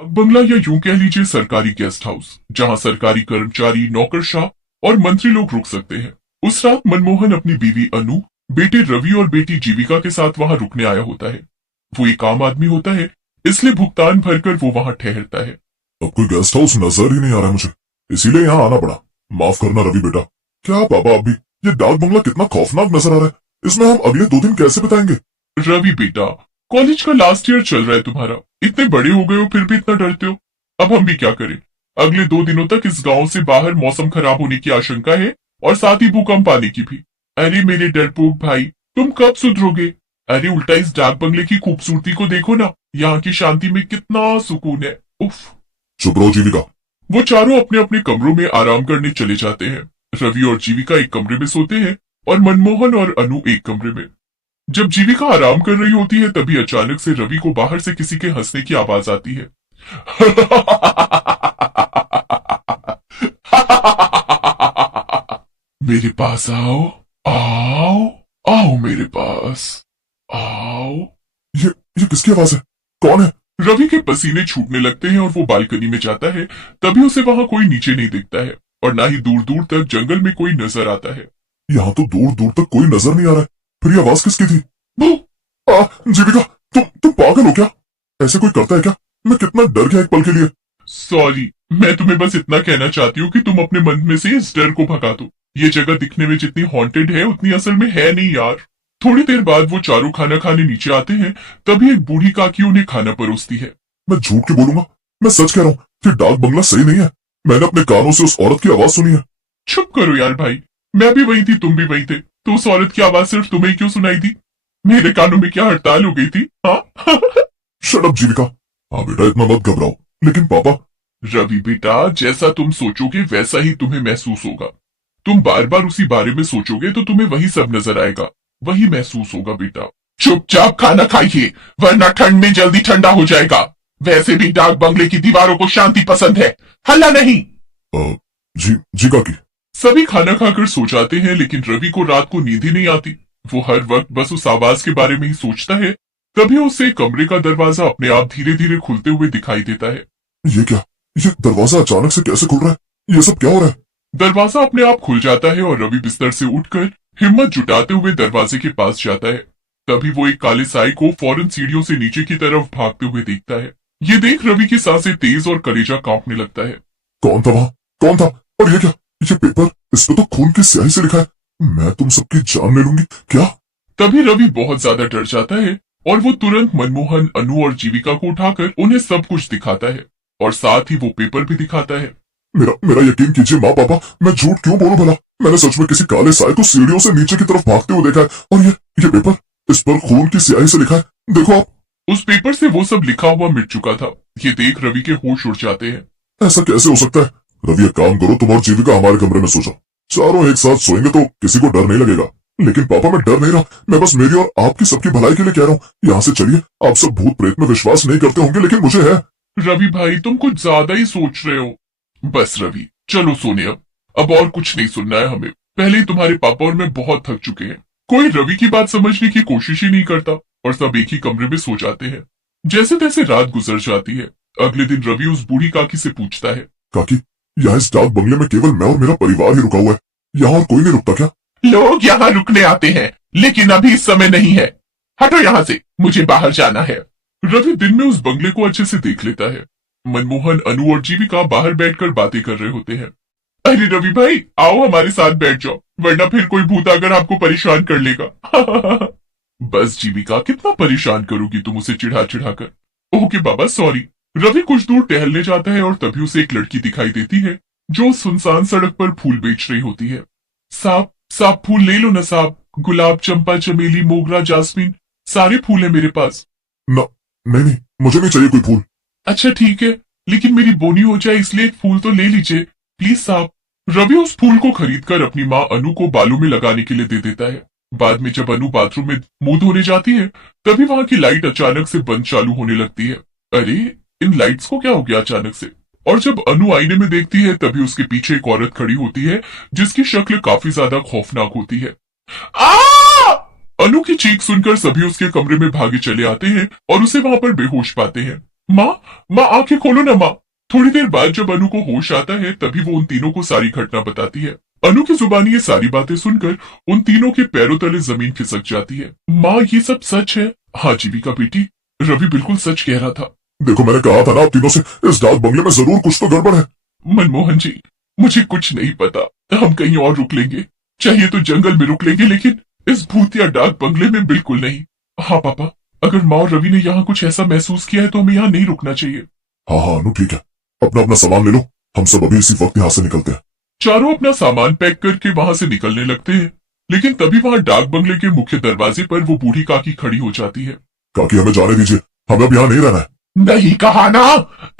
डाक बंगला या यूं कह लीजिए सरकारी गेस्ट हाउस, जहां सरकारी कर्मचारी, नौकरशाह और मंत्री लोग रुक सकते हैं। उस रात मनमोहन अपनी बीवी अनु, बेटे रवि और बेटी जीविका के साथ वहां रुकने आया होता है। वो एक आम आदमी होता है, इसलिए भुगतान भरकर वो वहां ठहरता है। अब कोई गेस्ट हाउस नजर ही नहीं आ रहा है मुझे, इसीलिए यहाँ आना पड़ा। माफ करना रवि बेटा। क्या पापा, अभी ये डाक बंगला कितना खौफनाक नजर आ रहा है। इसमें हम अगले 2 दिन कैसे बिताएंगे? रवि बेटा, कॉलेज का लास्ट ईयर चल रहा है तुम्हारा, इतने बड़े हो गए हो फिर भी इतना डरते हो। अब हम भी क्या करें। अगले 2 दिनों तक इस गांव से बाहर मौसम खराब होने की आशंका है और साथ ही भूकंप आने की भी। अरे मेरे डरपोक भाई, तुम कब सुधरोगे। अरे उल्टा इस डाक बंगले की खूबसूरती को देखो ना, यहाँ की शांति में कितना सुकून है। उफ। चुप रहो जीविका। वो चारों अपने अपने कमरों में आराम करने चले जाते हैं। रवि और जीविका एक कमरे में सोते हैं और मनमोहन और अनु एक कमरे में। जब जीविका आराम कर रही होती है तभी अचानक से रवि को बाहर से किसी के हंसने की आवाज आती है। मेरे पास आओ, आओ, आओ मेरे पास, आओ। ये किसकी आवाज है? कौन है? रवि के पसीने छूटने लगते हैं और वो बालकनी में जाता है। तभी उसे वहां कोई नीचे नहीं दिखता है और ना ही दूर दूर तक जंगल में कोई नजर आता है। यहाँ तो दूर दूर तक कोई नजर नहीं आ रहा है, फिर ये आवाज किसकी थी? जीविका, तुम पागल हो क्या? ऐसे कोई करता है क्या? मैं कितना डर गया एक पल के लिए। सॉरी, मैं तुम्हें बस इतना कहना चाहती हूँ कि तुम अपने मन में से इस डर को भगा दो। ये जगह दिखने में जितनी हॉन्टेड है उतनी असल में है नहीं यार। थोड़ी देर बाद वो चारों खाना खाने नीचे आते हैं, तभी एक बूढ़ी काकी उन्हें खाना परोसती है। मैं झूठ क्यों बोलूंगा? मैं सच कह रहा हूँ कि डाक बंगला सही नहीं है। मैंने अपने कानों से उस औरत की आवाज सुनी है। चुप करो यार भाई, मैं भी वही थी, तुम भी वही थे, तो उस औरत की आवाज सिर्फ तुम्हें क्यों सुनाई दी? मेरे कानों में क्या हड़ताल हो गई थी? हाँ। शट अप जीविका। हाँ बेटा, इतना मत घबराओ। लेकिन पापा। रवि बेटा, जैसा तुम सोचोगे वैसा ही तुम्हें महसूस होगा। तुम बार बार उसी बारे में सोचोगे तो तुम्हें वही सब नजर आएगा, वही महसूस होगा बेटा। चुपचाप खाना खाइए, वरना ठंड में जल्दी ठंडा हो जाएगा। वैसे भी डाक बंगले की दीवारों को शांति पसंद है, हल्ला नहीं। जी काकी। सभी खाना खाकर सो जाते हैं, लेकिन रवि को रात को नींद ही नहीं आती। वो हर वक्त बस उस आवाज के बारे में ही सोचता है। तभी उसे कमरे का दरवाजा अपने आप धीरे धीरे खुलते हुए दिखाई देता है। ये क्या? ये दरवाजा अचानक से कैसे खुल रहा है? ये सब क्या हो रहा है? दरवाजा अपने आप खुल जाता है और रवि बिस्तर से उठकर हिम्मत जुटाते हुए दरवाजे के पास जाता है। तभी वो एक काले साई को फौरन सीढ़ियों से नीचे की तरफ भागते हुए देखता है। ये देख रवि की सांसें तेज और कलेजा कांपने लगता है। कौन था वहाँ? कौन था? और ये क्या? ये पेपर, इस पे तो खून की स्याही से लिखा है, मैं तुम सबकी जान ले लूंगी। क्या? तभी रवि बहुत ज्यादा डर जाता है और वो तुरंत मनमोहन, अनु और जीविका को उठाकर उन्हें सब कुछ दिखाता है और साथ ही वो पेपर भी दिखाता है। मेरा यकीन कीजिए माँ पापा, मैं झूठ क्यों बोलूं भला? मैंने सच में किसी काले साए को सीढ़ियों से नीचे की तरफ भागते हुए देखा है। और ये पेपर, इस पर खून की स्याही से लिखा है, देखो आप। उस पेपर से वो सब लिखा हुआ मिट चुका था। ये देख रवि के होश उड़ जाते हैं। ऐसा कैसे हो सकता है? रवि एक काम करो, तुम और जीविका हमारे कमरे में सो जाओ। चारों एक साथ सोएंगे तो किसी को डर नहीं लगेगा। लेकिन पापा, मैं डर नहीं रहा, मैं बस मेरी और आपकी सबकी भलाई के लिए कह रहा हूँ। यहाँ से चलिए। आप सब भूत प्रेत में विश्वास नहीं करते होंगे, लेकिन मुझे है। रवि भाई, तुम कुछ ज्यादा ही सोच रहे हो। बस रवि, चलो सोने अब और कुछ नहीं सुनना है हमें। पहले ही तुम्हारे पापा और मैं बहुत थक चुके हैं। कोई रवि की बात समझने की कोशिश ही नहीं करता और सब एक ही कमरे में सो जाते हैं। जैसे तैसे रात गुजर जाती है। अगले दिन रवि उस बूढ़ी काकी से पूछता है, काकी, यहाँ इस डाक बंगले में केवल मैं और मेरा परिवार ही रुका हुआ है, यहाँ और कोई नहीं रुकता क्या? लोग यहाँ रुकने आते हैं, लेकिन अभी इस समय नहीं है। हटो यहाँ से, मुझे बाहर जाना है। रवि दिन में उस बंगले को अच्छे से देख लेता है। मनमोहन, अनु और जीविका बाहर बैठकर बातें कर रहे होते हैं। अरे रवि भाई, आओ हमारे साथ बैठ जाओ, वरना फिर कोई भूत आकर आपको परेशान कर लेगा। बस जीविका, कितना परेशान करोगी तुम उसे चिढ़ा चिढ़ा कर। ओके बाबा, सॉरी। रवि कुछ दूर टहलने जाता है और तभी उसे एक लड़की दिखाई देती है जो सुनसान सड़क पर फूल बेच रही होती है। साहब फूल ले लो ना साहब, गुलाब, चंपा, चमेली, मोगरा, जासमीन, सारे फूल है मेरे पास। नहीं, मुझे नहीं चाहिए कोई फूल। अच्छा ठीक है, लेकिन मेरी बोनी हो जाए इसलिए एक फूल तो ले लीजिए प्लीज साहब। रवि उस फूल को खरीदकर अपनी माँ अनु को बालों में लगाने के लिए दे देता है। बाद में जब अनु बाथरूम में मुंह धोने जाती है तभी वहां की लाइट अचानक से बंद चालू होने लगती है। अरे इन लाइट्स को क्या हो गया अचानक से? और जब अनु आईने में देखती है तभी उसके पीछे एक औरत खड़ी होती है जिसकी शक्ल काफी ज्यादा खौफनाक होती है। अनु की चीख सुनकर सभी उसके कमरे में भागे चले आते हैं और उसे वहां पर बेहोश पाते हैं। माँ, माँ आंखें खोलो ना माँ। थोड़ी देर बाद जब अनु को होश आता है तभी वो उन तीनों को सारी घटना बताती है। अनु की जुबानी ये सारी बातें सुनकर उन तीनों के पैरों तले जमीन खिसक जाती है। माँ, ये सब सच है? हाँ जीविका बेटी, रवि बिल्कुल सच कह रहा था। देखो, मैंने कहा था ना आप तीनों से, इस डाक बंगले में जरूर कुछ तो गड़बड़ है। मनमोहन जी, मुझे कुछ नहीं पता। हम कहीं और रुक लेंगे, चाहिए तो जंगल में रुक लेंगे, लेकिन इस भूतिया डाक बंगले में बिल्कुल नहीं। हाँ पापा, अगर माँ और रवि ने यहाँ कुछ ऐसा महसूस किया है तो हमें यहाँ नहीं रुकना चाहिए। हाँ हाँ अनु, ठीक है, अपना अपना सामान ले लो, हम सब अभी इसी वक्त यहाँ से निकलते हैं। चारों अपना सामान पैक करके वहां से निकलने लगते हैं, लेकिन तभी वहां डाक बंगले के मुख्य दरवाजे पर वो बूढ़ी काकी खड़ी हो जाती है। काकी, हमें जाने दीजिए, हमें अब यहाँ नहीं रहना है। नहीं कहा ना,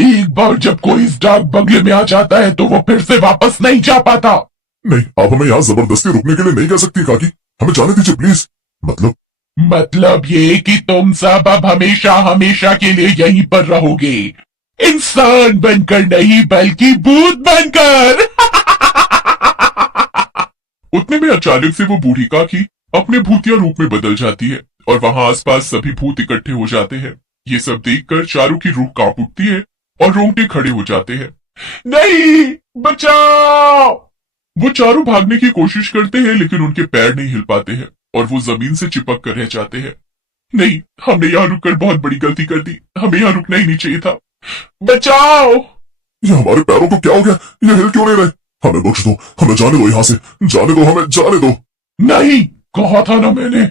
एक बार जब कोई इस डाक बंगले में आ जाता है तो वो फिर से वापस नहीं जा पाता। नहीं, आप हमें यहाँ जबरदस्ती रुकने के लिए नहीं कह सकती काकी, हमें जाने दीजिए प्लीज। मतलब ये कि तुम सब अब हमेशा हमेशा के लिए यहीं पर रहोगे, इंसान बनकर नहीं बल्कि भूत बनकर। उतने में अचानक से वो बूढ़ी काकी अपने भूतिया रूप में बदल जाती है और वहां आसपास सभी भूत इकट्ठे हो जाते हैं। ये सब देखकर चारों की रूह कांप उठती है और रोंगटे खड़े हो जाते हैं। नहीं, बचाओ! वो चारों भागने की कोशिश करते हैं लेकिन उनके पैर नहीं हिल पाते हैं और वो जमीन से चिपक कर रह जाते हैं। नहीं, हमने यहाँ रुककर बहुत बड़ी गलती कर दी, हमें यहाँ रुकना ही नहीं चाहिए था। बचाओ! ये हमारे पैरों को क्या हो गया, ये हिल क्यों नहीं रहे? हमें बख्श दो, हमें जाने दो यहाँ से, जाने दो, हमें जाने दो। नहीं, कहा था ना मैंने।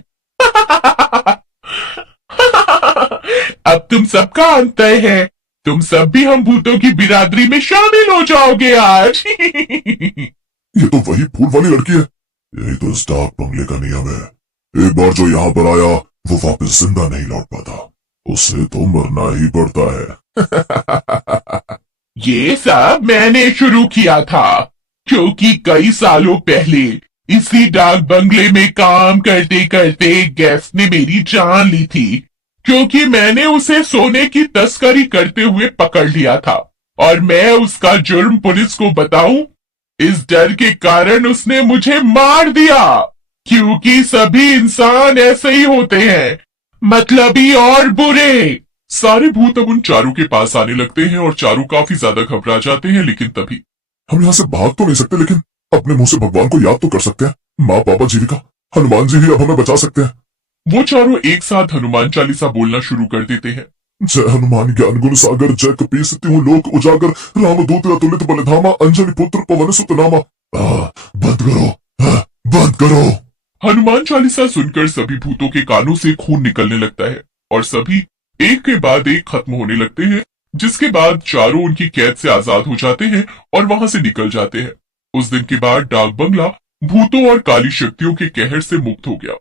अब तुम सबका अंत तय है, तुम सब भी हम भूतों की बिरादरी में शामिल हो जाओगे आज। ये तो वही फूल वाली लड़की है, यही तो इस डाक बंगले का नियम है, एक बार जो यहाँ पर आया वो वापस जिंदा नहीं लौट पाता, उसे तो मरना ही पड़ता है। ये सब मैंने शुरू किया था, क्योंकि कई सालों पहले इसी डाक बंगले में काम करते करते एक गेस्ट ने मेरी जान ली थी, क्योंकि मैंने उसे सोने की तस्करी करते हुए पकड़ लिया था और मैं उसका जुर्म पुलिस को बताऊं, इस डर के कारण उसने मुझे मार दिया। क्योंकि सभी इंसान ऐसे ही होते हैं, मतलबी और बुरे। सारे भूत अब उन चारों के पास आने लगते हैं और चारों काफी ज्यादा घबरा जाते हैं, लेकिन तभी हम यहाँ से भाग तो नहीं सकते, लेकिन अपने मुंह से भगवान को याद तो कर सकते हैं। माँ, पापा, जीविका, हनुमान जी ही अब हमें बचा सकते हैं। वो चारों एक साथ हनुमान चालीसा बोलना शुरू कर देते हैं। जय हनुमान ज्ञान गुण सागर, जय कपीस तिहु लोक उजागर, रामदूत अतुलित बलधामा, अंजलि पुत्र पवन सुत नामा। बंद करो, बंद करो। हनुमान चालीसा सुनकर सभी भूतों के कानों से खून निकलने लगता है और सभी एक के बाद एक खत्म होने लगते हैं, जिसके बाद चारों उनकी कैद से आजाद हो जाते हैं और वहां से निकल जाते हैं। उस दिन के बाद डाक बंगला भूतों और काली शक्तियों के कहर से मुक्त हो गया।